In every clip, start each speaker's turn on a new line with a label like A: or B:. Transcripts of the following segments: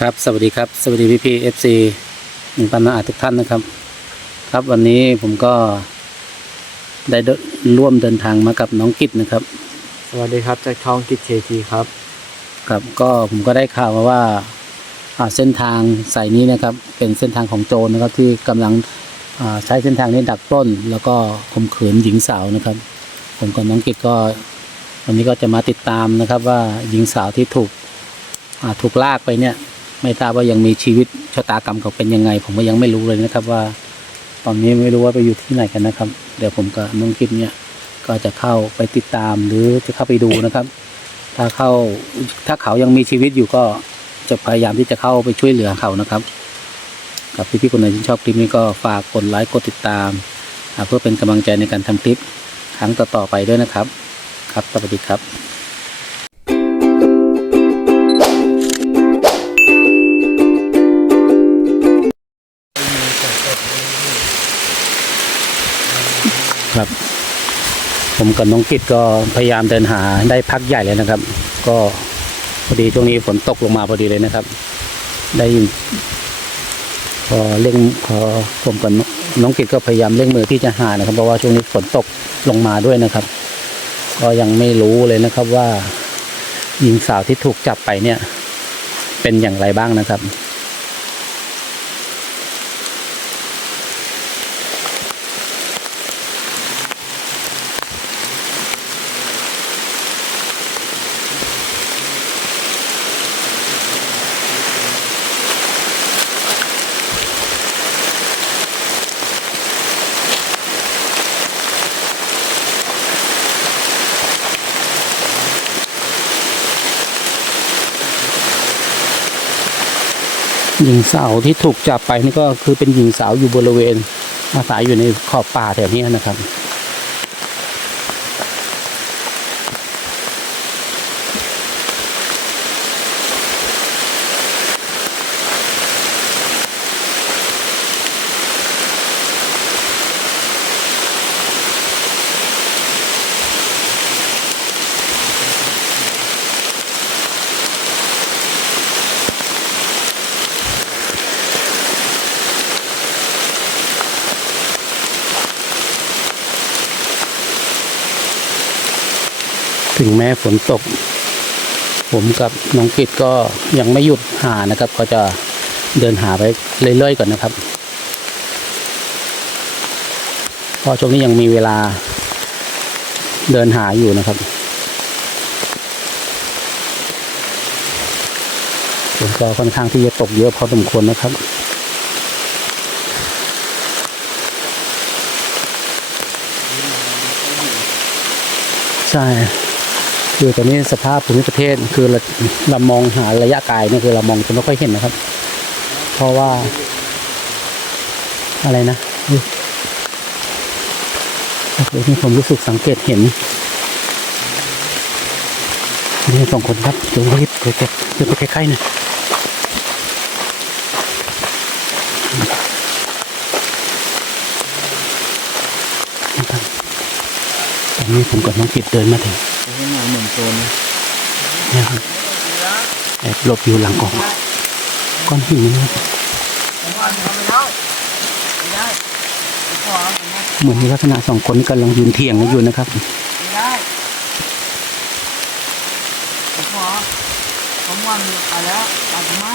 A: ครับสวัสดีครับ สวัสดีพี่พีเอฟซีหนึ่งพันนาทุกท่านนะครับ ครับวันนี้ผมก็ได้เดินร่วมเดินทางมากับน้องกิตนะครับ
B: สวัสดีครับจากช่องกิจเคทีครับ
A: ครับก็ผมก็ได้ข่าวมาว่าอ่าเส้นทางสายนี้นะครับ เป็นเส้นทางของโจรนะครับที่กำลังอ่าใช้เส้นทางนี้ดักปล้น แล้วก็ข่มขืนหญิงสาวนะครับ ผมกับน้องกิตก็วันนี้ก็จะมาติดตามนะครับว่าหญิงสาวที่ถูกอ่าถูกลากไปเนี่ย ไม่ทราบว่ายังมีชีวิตชะตากรรมเขาเป็นยังไง ผมก็ยังไม่รู้เลยนะครับว่า ตอนนี้ไม่รู้ว่าไปอยู่ที่ไหนกันนะครับ เดี๋ยวผมกับน้องกิตเนี่ยก็จะเข้าไปติดตามหรือจะเข้าไปดูนะครับ ถ้าเข้าถ้าเขายังมีชีวิตอยู่ก็จะพยายามที่จะเข้าไปช่วยเหลือเขานะครับกับพี่ๆคนไหนที่ชอบคลิปนี้ก็ฝากกดไลค์กดติดตาม เพื่อเป็นกำลังใจในการทำคลิปครั้งต่อๆไปด้วยนะครับ ครับสวัสดีครับ ครับ ผมกับน้องกิตก็พยายามเดินหาได้พักใหญ่เลยนะครับ ก็พอดีช่วงนี้ฝนตกลงมาพอดีเลยนะครับ ได้ยินพอเร่งพอผมกับน้องกิตก็พยายามเร่งมือที่จะหานะครับ เพราะว่าช่วงนี้ฝนตกลงมาด้วยนะครับ ก็ยังไม่รู้เลยนะครับว่าหญิงสาวที่ถูกจับไปเนี่ย เป็นอย่างไรบ้างนะครับ หญิงสาวที่ถูกจับไปนี่ก็คือเป็นหญิงสาวอยู่บริเวณอาศัยอยู่ในขอบป่าแถวนี้นะครับ ถึงแม้ฝนตก ผมกับน้องกิตก็ยังไม่หยุดหานะครับ ก็จะเดินหาไปเรื่อยๆก่อนนะครับเพราะช่วงนี้ยังมีเวลาเดินหาอยู่นะครับฝนก็ค่อนข้างที่จะตกเยอะพอสมควรนะครับใช่ คือตอนนี้สภาพภูมิประเทศคือเราเรามองหาระยะไกลนี่คือเรามองจะไม่ค่อยเห็นนะครับ เพราะว่า อะไรนะอุ๊ยโอเคนี่ผมรู้สึกสังเกตเห็นนี่สองคนครับเดี๋ยวรีบเดี๋ยวเก็บดี๋ยวไปใกล้ๆหน่อยตอนนี้ผมกับน้องกิดเดินมาถึง
B: เป็นงานเหมือนโจรนะ
A: เนี่ยครับแอบหลบอยู่หลังกองก้อนหินนี่นะครับเหมือนมีลักษณะสองคนกำลังยืนเถียงกันอยู่นะครับ
C: ไม่ได้ผมขอผมวันไปแล้วตัดมา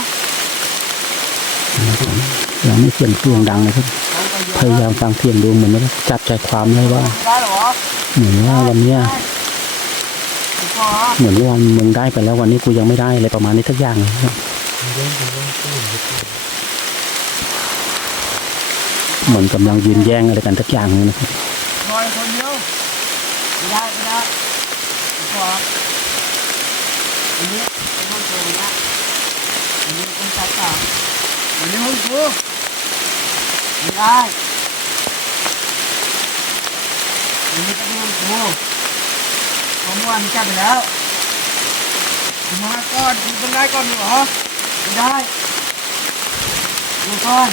A: เราไม่เสียงเสียงดังเลยครับ
C: เขาไปเยอะ
A: พยายามฟังเสียงดูเหมือนว่าจับใจความได้ว่า
C: ได้หรอ
A: เหมือนว่าวันเนี้ย
C: ผมขอ
A: เหมือนว่าวันมึงได้ไปแล้ววันนี้กูยังไม่ได้อะไรประมาณนี้ทักอย่างเหมือนกำลังยืนแย่งอะไรกันทักอย่างเลยนะครับ
C: รอยคนเดียวไม่ได้ไม่ได้ผมขออันนี้ต้องโถงนะอันนี้เป็นชั้นสามอันนี้ห้องกูไม่ได้อันนี้เป็น ห้องกูผมวันจับไปแล้วมาก่อนคุณต้องได้ก่อนเหรอไม่ได้ดูก่อน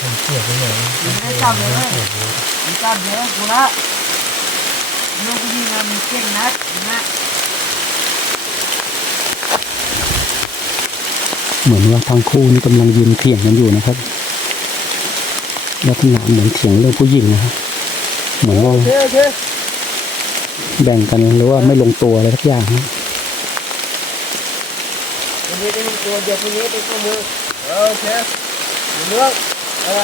B: ผมเสียไปเลย
C: ไม่ได้จับเลยมันจับเยอะกูละลูกผู้หญิงอะมันเก่งนักนะ
A: เหมือนว่าทั้งคู่นี่กำลังยืนเถียงกันอยู่นะครับลักษณะเหมือนเถียงเรื่องผู้หญิงนะครับเหมือนว่า
C: โอเคโอเค
A: แบ่งกันหรือว่าไม่ลงตัวอะไรสักอย่างนะ
C: วันนี้เป็นตัวเดียวพรุ่งนี้เป็นข้อมือโอเคเรื่องอะไร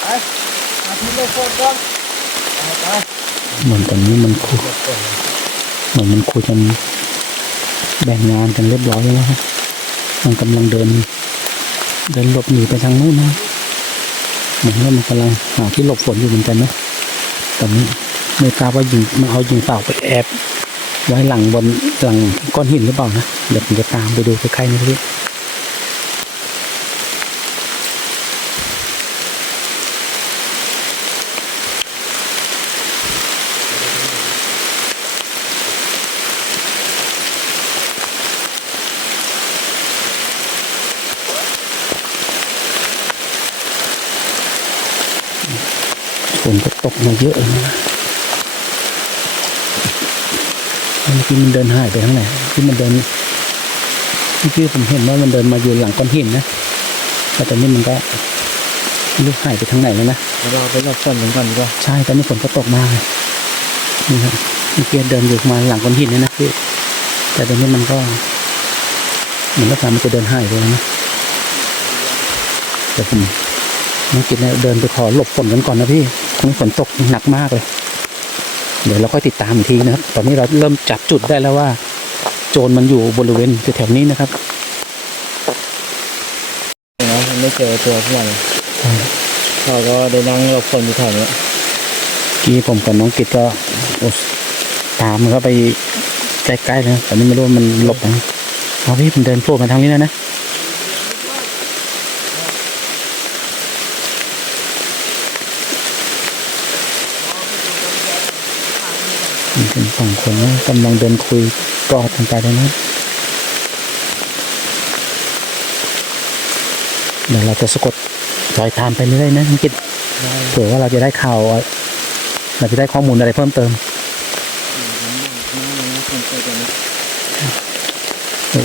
C: ไปอาทิตย์ละคนก่อนไปไป
A: เหมือนตอนนี้มันคุย เหมือนมันคุยกันแบ่งงานกันเรียบร้อยแล้วครับมันกำลังเดิน เดินหลบหนีไปทางนู้นนะเหมือนว่ามันกำลังหาที่หลบฝนอยู่เหมือนกันนะตอนนี้ไม่ทราบว่ายิงมาเอายิงเปล่าไปแอบไว้หลังบนหลังก้อนหินหรือเปล่านะเดี๋ยวผมจะตามไปดูใกล้ๆนะพี่ ฝนก็ตก มาเยอะนะเมื่อกี้มันเดินหายไปทางไหนที่มันเดินเมื่อกี้ผมเห็นว่ามันเดินมาอยู่หลังก้อนหินนะแต่ตอนนี้มันก็ไม่รู้หายไปทางไหนแล้วนะ
B: เดี๋ยวเราไปหลบฝนกันก่อนดีกว่า
A: ใช่ตอนนี้ฝนก็ตกมากเลยนี่ครับเมื่อกี้เดินอยู่มาหลังก้อนหินเนี่ยนะพี่แต่ตอนนี้มันก็เหมือนลักษณะมันจะเดินหายไปแล้วนะเดี๋ยวผมน้องกิจเนี่ยเดินไปขอหลบฝนกันก่อนนะพี่ตรง นี้ฝนตกหนักมากเลย เดี๋ยวเราค่อยติดตามอีกทีนะครับ ตอนนี้เราเริ่มจับจุดได้แล้วว่า โจรมันอยู่บริเวณแถวๆนี้นะครับ
B: เห็นไหมมันไม่เจอตัวพวกมันเราก็ได้นั่งหลบฝนอยู่แถวนี้
A: กี้ผมกับน้องกิจก็โอ้ตามมันเข้าไปใกล้ๆนะแต่นี่ไม่รู้ว่ามันหลบนะเอาพี่มันเดินโผล่มาทางนี้แล้วนะ มีเป็นสองคนนะกำลังเดินคุยกอดกันไปเลยนะเดี๋ยวเราจะสะกดรอยตามไปเรื่อยๆนะน้องกิจเผื่อว่าเราจะได้ข่าวเราจะได้ข้อมูลอะไรเพิ่มเติม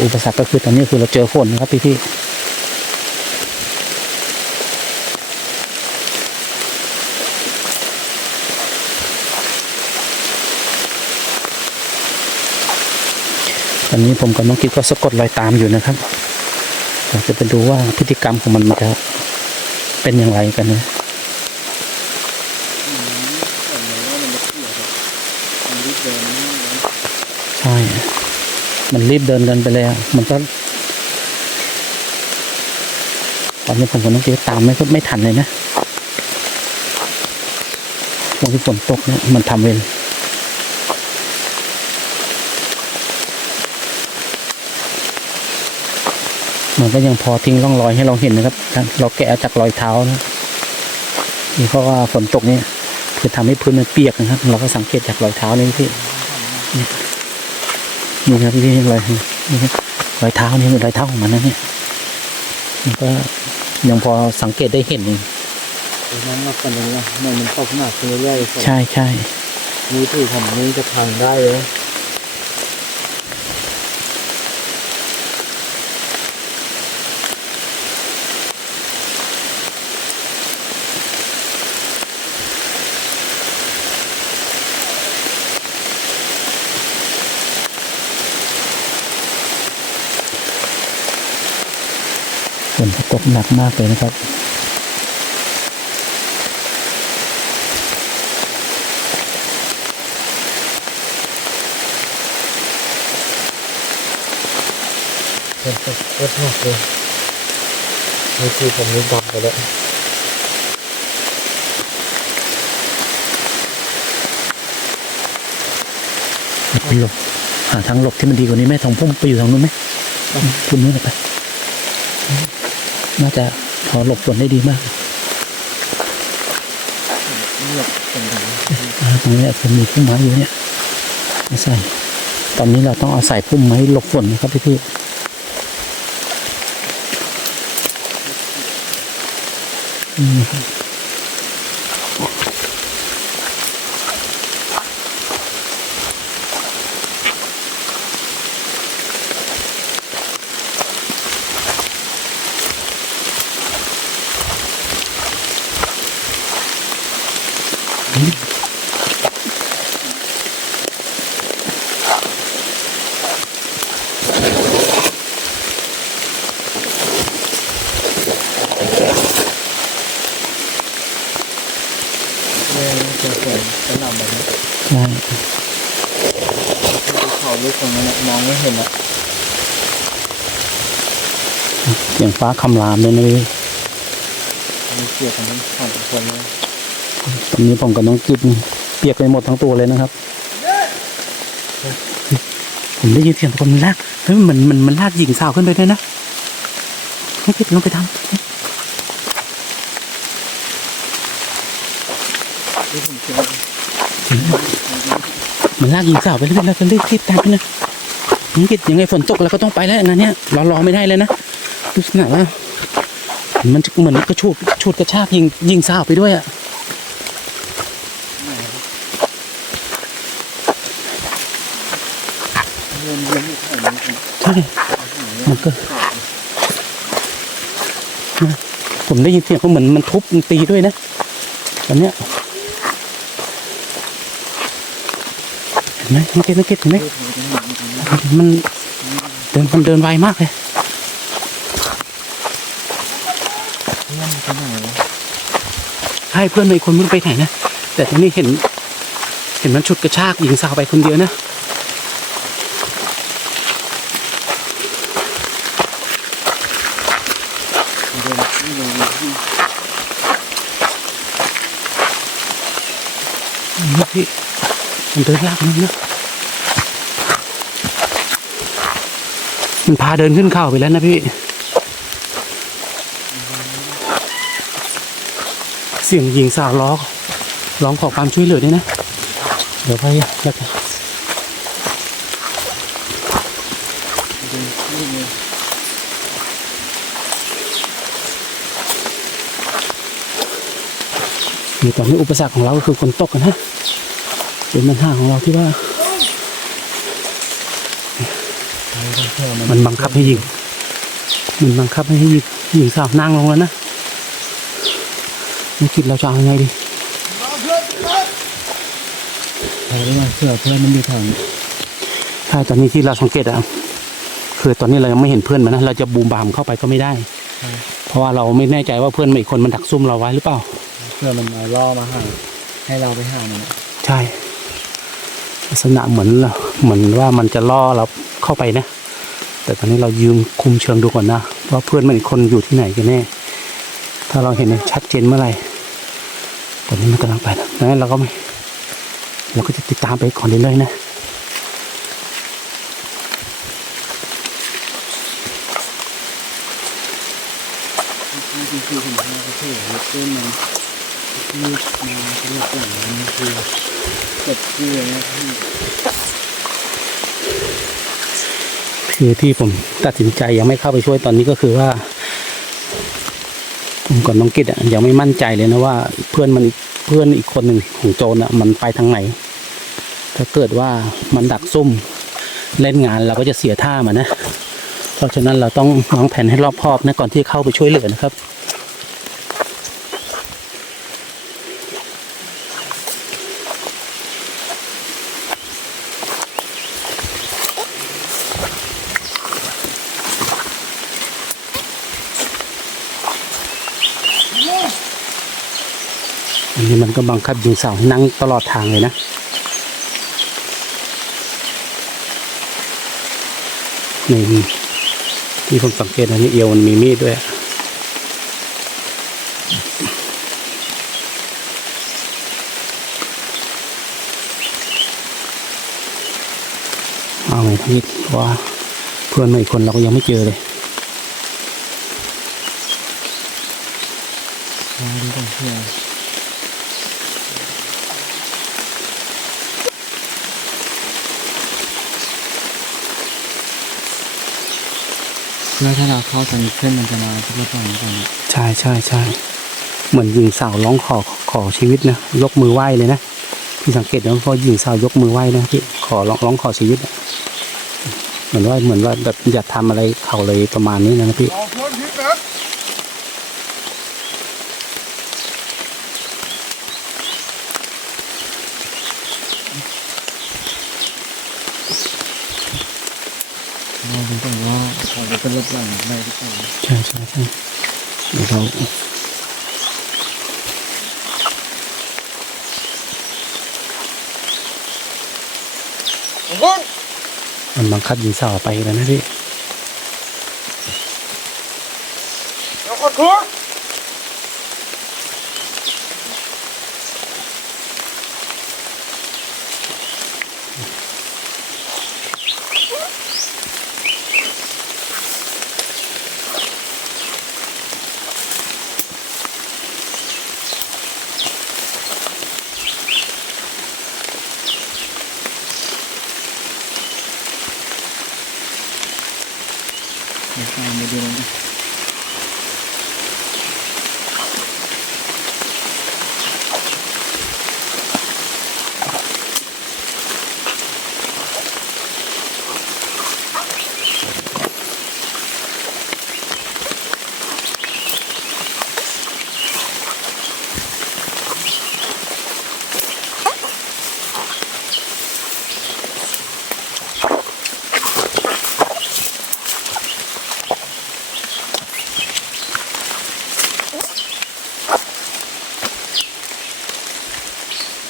A: อุปสรรคก็คือตอนนี้คือเราเจอฝนนะครับพี่พี่ อนนี้ผมกับน้องกิ๊กก็สะกดรอยตามอยู่นะครับเราจะไปดูว่าพฤติกรรมของมันมันจะเป็นอย่างไรกันนะใช่มันรีบเดินกันไปเลยอะมันก็ตอนนี้ผมกับน้องเจ๊ตามไม่ก็ไม่ทันเลยนะช่วงที่ฝนตกเนี่ยมันทำเวร มันก็ยังพอทิ้งร่องรอยให้เราเห็นนะครับ เราแกะจากรอยเท้านะนี่เพราะว่าฝนตกเนี่ยคือทำให้พื้นมันเปียกนะครับ เราก็สังเกตจากรอยเท้านี่พี่นี่ครับพี่รอยนี่ครับรอยเท้านี่เป็นรอยเท้าของมันนะเนี่ยมันก็ยังพอสังเกตได้เห็นเอง
B: ไปนั่งหลบฝนกันดีกว่าเหมือนมันตกหนักขึ้นเรื่อยๆฝน
A: ใช่ใช่
B: มือถือผมนี่จะพังได้เลย
A: กหนักมากเลยนะครับ
B: ฝนตกเยอะมากเลยมือถือผมนี่ดับไปแล้ว
A: หลบหาทางหลบที่มันดีกว่านี้ไหมทางพุ่มไปอยู่ทางนู้นไหมคุณนู้นไป น่าจะพอหลบฝนได้ดีมาก
B: เงียบฝนดัง
A: อ่าตรงนี้ผมมีพุ่มไม้อยู่เนี่ยไม่ใส่ตอนนี้เราต้องเอาใส่พุ่มไม้หลบฝนนะครับพี่พี่นี่ครับ
B: เนี่ยเสียงฝนกระหน่ำแบบนี้
A: ใช่
B: ภูเขาลูกตรงนั้นน่ะมองไม่เห็นละ
A: เสียง ฟ้าคำรามด้วยนะพี่
B: มีเสียงของทั้งสองคนเลย
A: ตอนนี้ผมกับน้องกิฟเปียกไปหมดทั้งตัวเลยนะครับ ผมได้ยินเสียงตะโกนมันลากเฮ้ยมันมันมันลากหญิงสาวขึ้นไปด้วยนะน้องกิฟลงไปท
B: ที่ผมคิดว่าำ
A: มันลากหญิงสาวไปเรื่อยๆแล้วก็รีบรีบตามไปนะน้องกิฟยังไงฝนตกแล้วก็ต้องไปแล้วงานเนี้ยรอรอไม่ได้เลยนะ นาดว่ามันเหมือนกระชูดชูดกระชากยิงยิงสาวไปด้วยอะ
B: เงินเยอะ
A: ใช่มันก็ผมได้ยินเสียงเขาเหมือนมันทุบมันตีด้วยนะตอนเนี้ยเห็นไหมน้องกิฟน้อกิฟเห็นไหมมันเดินมันเดินไวมากเลย
B: มันไปไหนวะ
A: ใช่เพื่อนในคนม่รู้ไปไหนนะ แต่ทีนี้เห็น เห็นมันฉุดกระชากหญิงสาวไปคนเดียวนะ
B: มันเดินที่เดินที่
A: นี่พี่มันเดินลากนนะมันพาเดินขึ้นเขาไปแล้วนะพี่ เสียงหญิงสาวร้องร้องขอความช่วยเหลือด้วยนะ เดี๋ยวไปอยากจะ
B: เดินที่เนี่ย
A: อยู่ตอนนี้อุปสรรคของเราก็คือฝนตกกันนะเป็นปัญหาของเราที่ว่า มันบังคับให้ยิง มันบังคับให้ยิงหญิงสาวนั่งลงแล้วนะ นี่คิดเราจะเอายังไงดี
B: ไปด้วยกันเสือเพื่อนมันอยู่แถวนี้
A: ใช่ตอนนี้ที่เราสังเกตอะคือตอนนี้เรายังไม่เห็นเพื่อนมันนะเราจะบูมบามเข้าไปก็ไม่ได้ เพราะว่าเราไม่แน่ใจว่าเพื่อนมันอีกคนมันดักซุ่มเราไว้หรือเปล่า
B: เพื่อมันมาล่อมาหาให้เราไปหามัน
A: ใช่ลักษณะเหมือนเราเหมือนว่ามันจะล่อเราเข้าไปนะ แต่ตอนนี้เรายืมคุมเชิงดูก่อนนะว่าเพื่อนมันอีกคนอยู่ที่ไหนกันแน่ ถ้าเราเห็นชัดเจนเมื่อไหร่ ตอนนี้มันกำลังไปนะดังนั้นเราก็ไม่เราก็จะติดตามไปก่อนเรื่อยๆนะ
B: จริงๆผมพาไปเถอะรถเต้นมันที่มาเป็นรถอย่างนี้คือเกิดที่เลยนะพี่
A: คือที่ผมตัดสินใจยังไม่เข้าไปช่วยตอนนี้ก็คือว่า กับน้องกิตอะยังไม่มั่นใจเลยนะว่าเพื่อนมันเพื่อนอีกคนหนึ่งของโจนอะมันไปทางไหน ถ้าเกิดว่ามันดักซุ่มเล่นงานเราก็จะเสียท่ามันนะ เพราะฉะนั้นเราต้องวางแผนให้รอบคอบนะก่อนที่เข้าไปช่วยเหลือนะครับ อันก็บังคับหญิงสาให้นั่งตลอดทางเลยนะนี่ที่ผมสังเกตอันนี้เอวมันมีมีดด้วยเอาไงทั้งนี้เพราะว่าเพื่อนมาอีกคนเราก็ยังไม่เจอเลย
B: มาดูกันเถอะเพื่อ ถ้าเราเข้าตอนเพื่อนมันจะมาที่ราฝั่งนี้ก่อนเนี่ย
A: ใช่ใช่ใช่เหมือนหญิงสาวร้องขอขอชีวิตนะยกมือไหว้เลยนะพี่สังเกตนะพอหญิงสาวยกมือไหว้นะพี่ขอร้องร้องขอชีวิตเหมือนว่าเหมือนว่าแบบอย่าทำอะไรเขาเลยประมาณนี้นะพี่
C: รอเพื่อนพี่แป๊บเรา ดูก่อนว่าเขาจะเป็นรถหลังได้ทุกอย่า
A: ใช่ใช่ใช่เดี๋ยวเรามันบังคับยิงสาวไปแล้วนะพี่
C: เดี๋ยวขอโทษ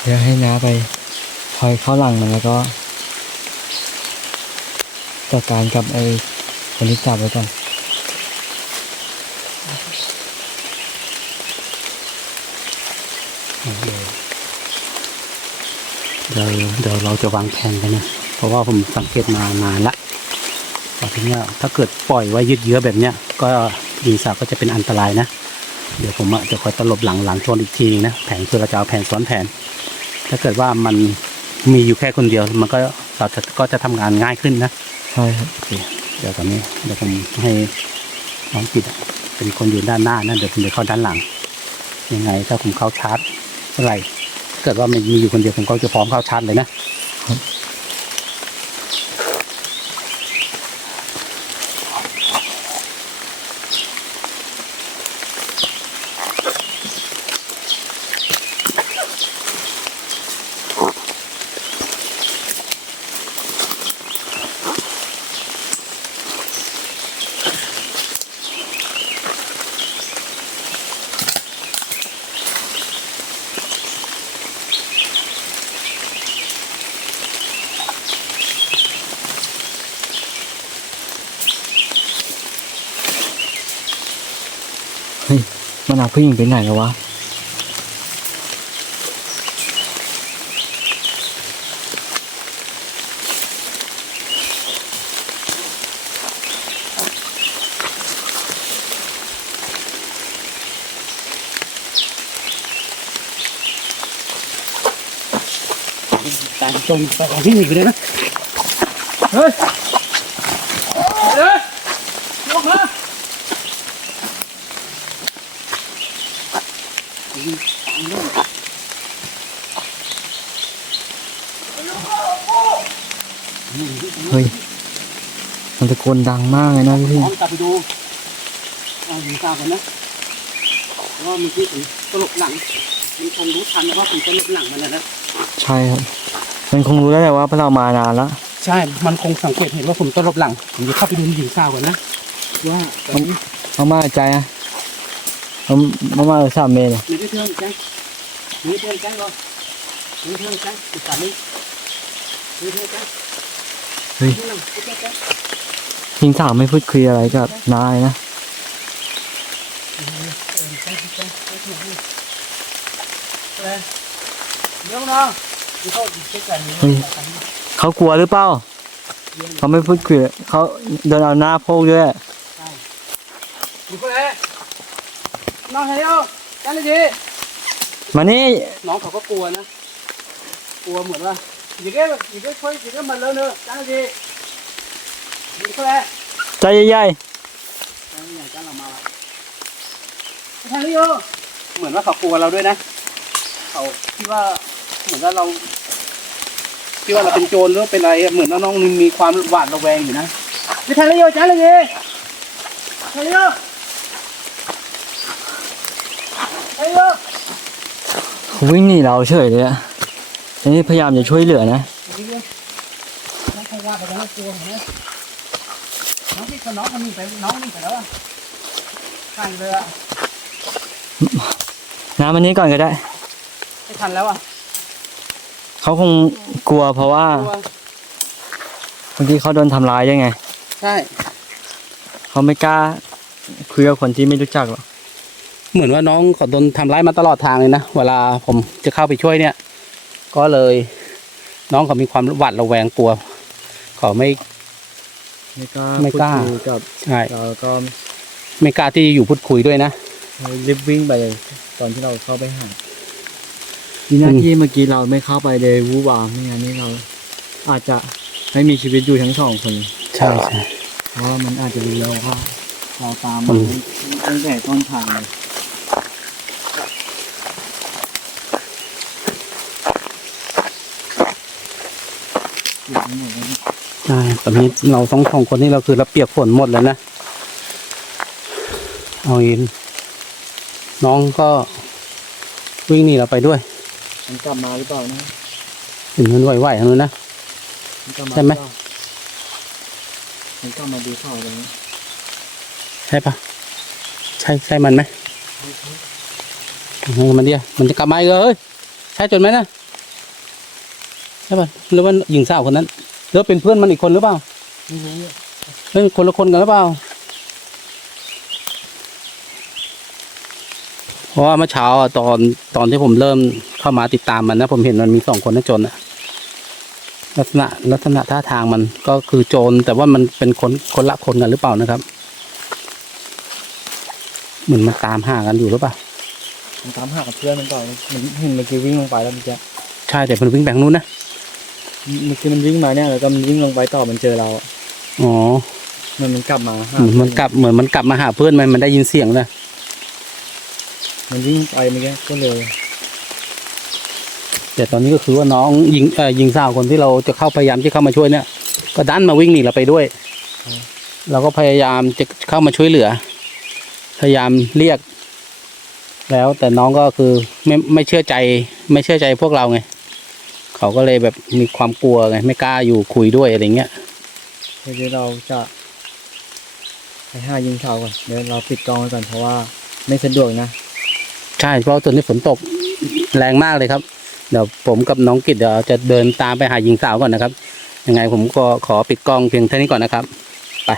C: ดี๋ยวให้น้าไปคอยเข้าหลังมันแล้วก็จัดการกับไอ้คนที่จับไว้ก่อน
A: เดี๋ยวเดี๋ยวเราจะวางแผนกันนะ เพราะว่าผมสังเกตมานานละตอนนี้ถ้าเกิดปล่อยไว้ยืดเยื้อแบบเนี้ย ก็หญิงสาก็จะเป็นอันตรายนะ เดี๋ยวผมจะคอยตลบหลังหลังชนอีกทีนึงนะ แผนคือเราจะเอาแผนซ้อนแผน ถ้าเกิดว่ามันมีอยู่แค่คนเดียว มันก็เราจะก็จะทำงานง่ายขึ้นนะ
B: ใช่ครับ
A: โอเคเดี๋ยวตอนนี้เดี๋ยวผมให้น้องจิตอะเป็นคนอยู่ด้านหน้านะเดี๋ยวผมจะเข้าด้านหลัง ยังไง ถ้าผมเข้าชาร์จเมื่อไหร่ถ้าเกิดว่ามันมีอยู่คนเดียวผมก็จะพร้อมเข้าชาร์จเลยนะ
B: เฮ้ยมันเอาผู้หญิงไปไหนแล้ววะ
A: แต่จมไปวิ่หนีไปเลยนะ
C: เฮ้ยเฮ้ยลงมา
B: เฮ้ย มันตะโกนดังมากเลยนะพี่
A: พร้อมกลับไปดูเอาหญิงสาวกันนะเพราะว่าเมื่อกี้ผมตลบหลัง มันคงรู้ทันว่าผมจะหลบหลังมันนะนะ
B: ใช่ครับ มันคงรู้แล้วแหละว่าเรามานานแล้ว
A: ใช่ มันคงสังเกตเห็นว่าผมตลบหลัง ผมจะเข้าไปดูหญิงสาวกันนะ ว่าตอนนี้
B: เอามาใจอะเอามามาสามเมตร
A: มีได้เท่าไหร่จ๊ะมีเท่าไหร่จ๊ะเหรอมีเท่าไหร่จ๊ะอีกสามนี้มี เท่าไหร่จ๊ะ
B: เฮ้ย
A: มีเท่าไหร่จ๊ะ
B: ทิ้งสาวไม่พูดคุยอะไรกับนายนะ
C: เดี๋ยวนะดูเขาเช็คกันนี่
B: เขากลัวหรือเปล่า เขาไม่พูดคุยเขาเดินเอาหน้าโพกด้วย
C: ดูเขาเลยน้องเฮียวจันเลยดี
B: มานี่
A: น้องเขาก็กลัวนะ กลัวเหมือนว่า
C: gì cái gì cái khối gì cái mình lên nữa จันเลยดีดูเขาเลย
B: ใจใหญ่
A: ใช่ใหญ่จ้า
C: ย
A: เหมือนว่าเขากลัวเราด้วยนะ เขาคิดว่าเหมือนว่าเราคิดว่าเราเป็นโจรหรือเป็นอะไรเหมือนว่าน้องๆมีความหวาดระแวงอยู่นะนี่ทางนี้โยจ้าเลยไงทางนี้โยทางนี้โย
B: วิ่งหนีเราเฉยเลยอะ นนี้พยายามจะช่วยเหลือนะ
A: น้องคงว่าไปแล้วกลัวผมนะน้องที่คนน้องคนนี้ไปน้องนี่ไปแล้วอะใกล้เลยอะ
B: น้ำอันนี้ก่อนก็ได้
A: ไม่ทันแล้วอะ
B: เขาคงกลัวเพราะว่า
A: กลัว
B: บางทีเขาโดนทำร้ายด้วยไง
A: ใช่
B: เขาไม่กล้าคุยกับคนที่ไม่รู้จักหรอก
A: เหมือนว่าน้องเขาโดนทำร้ายมาตลอดทางเลยนะ เวลาผมจะเข้าไปช่วยเนี่ย ก็เลย น้องเขามีความหวาดระแวงกลัวเขาไม่
B: ไม่กล้า
A: ไม่กล้า
B: พูดคุยกับ
A: ใช่
B: เราก็
A: ไม่กล้าที่จะอยู่พูดคุยด้วยนะ
B: รีบวิ่งไปเลย ตอนที่เราเข้าไปหาดีนะที่เมื่อกี้เราไม่เข้าไปเลยวูบวามไม่งั้นนี่เรา อาจจะไม่มีชีวิตอยู่ทั้งสองคน
A: ใช่ใช่
B: เพราะว่ามันอาจจะรู้แล้วว่าเราตาม
A: อื
B: มามตั้งแต่ต้นทางเลยเก็บไว้หมดแล้ว
A: ใช่ตอนนี้เราสองสองคนนี่เราคือเราเปียกฝนหมดแล้วนะ เอาอิน น้องก็วิ่งหนีเราไปด้วย
B: มันกลับมาหรือเปล่านะ
A: เห็นมันไหวๆทางนู้นนะ
B: นกลับา
A: ใช่ไหม
B: รือเปล่ามันกลับมาดูข่าวเลยนะ
A: ใช่ปะใช่ใช่มันไหมเออมันเดียวมันจะกลับมาอีกเหรอเอ้ยใช่จนไหมนะ ใช่ปะหรือว่าหญิงสาวคนนั้นหรือว่าเป็นเพื่อนมันอีกคนหรือเปล่า
B: ไม่รู้เนี่ย
A: เฮ้ยคนละคนกันหรือเปล่าเพราะว่าเมื่อเช้าอะตอนตอนที่ผมเริ่มเข้ามาติดตามมันนะ ผมเห็นมันมีสองคนนะโจรนะลักษณะลักษณะท่าทางมันก็คือโจรแต่ว่ามันเป็นคนคนละคนกันหรือเปล่านะครับเหมือนมันตามหากันอยู่หรือเปล่า
B: มันตามหากับเพื่อนมันเปล่ามันเห็นเมื่อกี้วิ่งลงไปแล้วเมื่อกี้
A: ใช่แต่มันวิ่งแบงนู้นนะ
B: เมื่อกี้มันวิ่งมาเนี่ยแล้วก็มันวิ่งลงไปต่อมันเจอเราอะ
A: อ๋อ
B: มันมันกลับมาหา
A: เหมือนมันกลับเหมือนมันกลับมาหาเพื่อนมันมันได้ยินเสียงเลย
B: มันวิ่งไปเมื่อกี้ก็เร็ว
A: แต่ตอนนี้ก็คือว่าน้องหญิงเอ่อหญิงสาวคนที่เราจะเข้าพยายามที่เข้ามาช่วยเนี่ย ก็ดันมาวิ่งหนีเราไปด้วย เราก็พยายามจะเข้ามาช่วยเหลือ พยายามเรียก แล้วแต่น้องก็คือไม่ไม่เชื่อใจ ไม่เชื่อใจพวกเราไง เขาก็เลยแบบมีความกลัวไงไม่กล้าอยู่คุยด้วยอะไรเงี้ย
B: เดี๋ยวเราจะไปหายิงเขาก่อนเดี๋ยวเราปิดกล้องไว้ก่อนเพราะว่าไม่สะดวกนะ
A: ใช่เพราะตอนนี้ฝนตกแรงมากเลยครับ เดี๋ยวผมกับน้องกิตเดี๋ยวจะเดินตามไปหาหญิงสาวก่อนนะครับ ยังไงผมก็ขอปิดกล้องเพียงเท่านี้ก่อนนะครับ ไป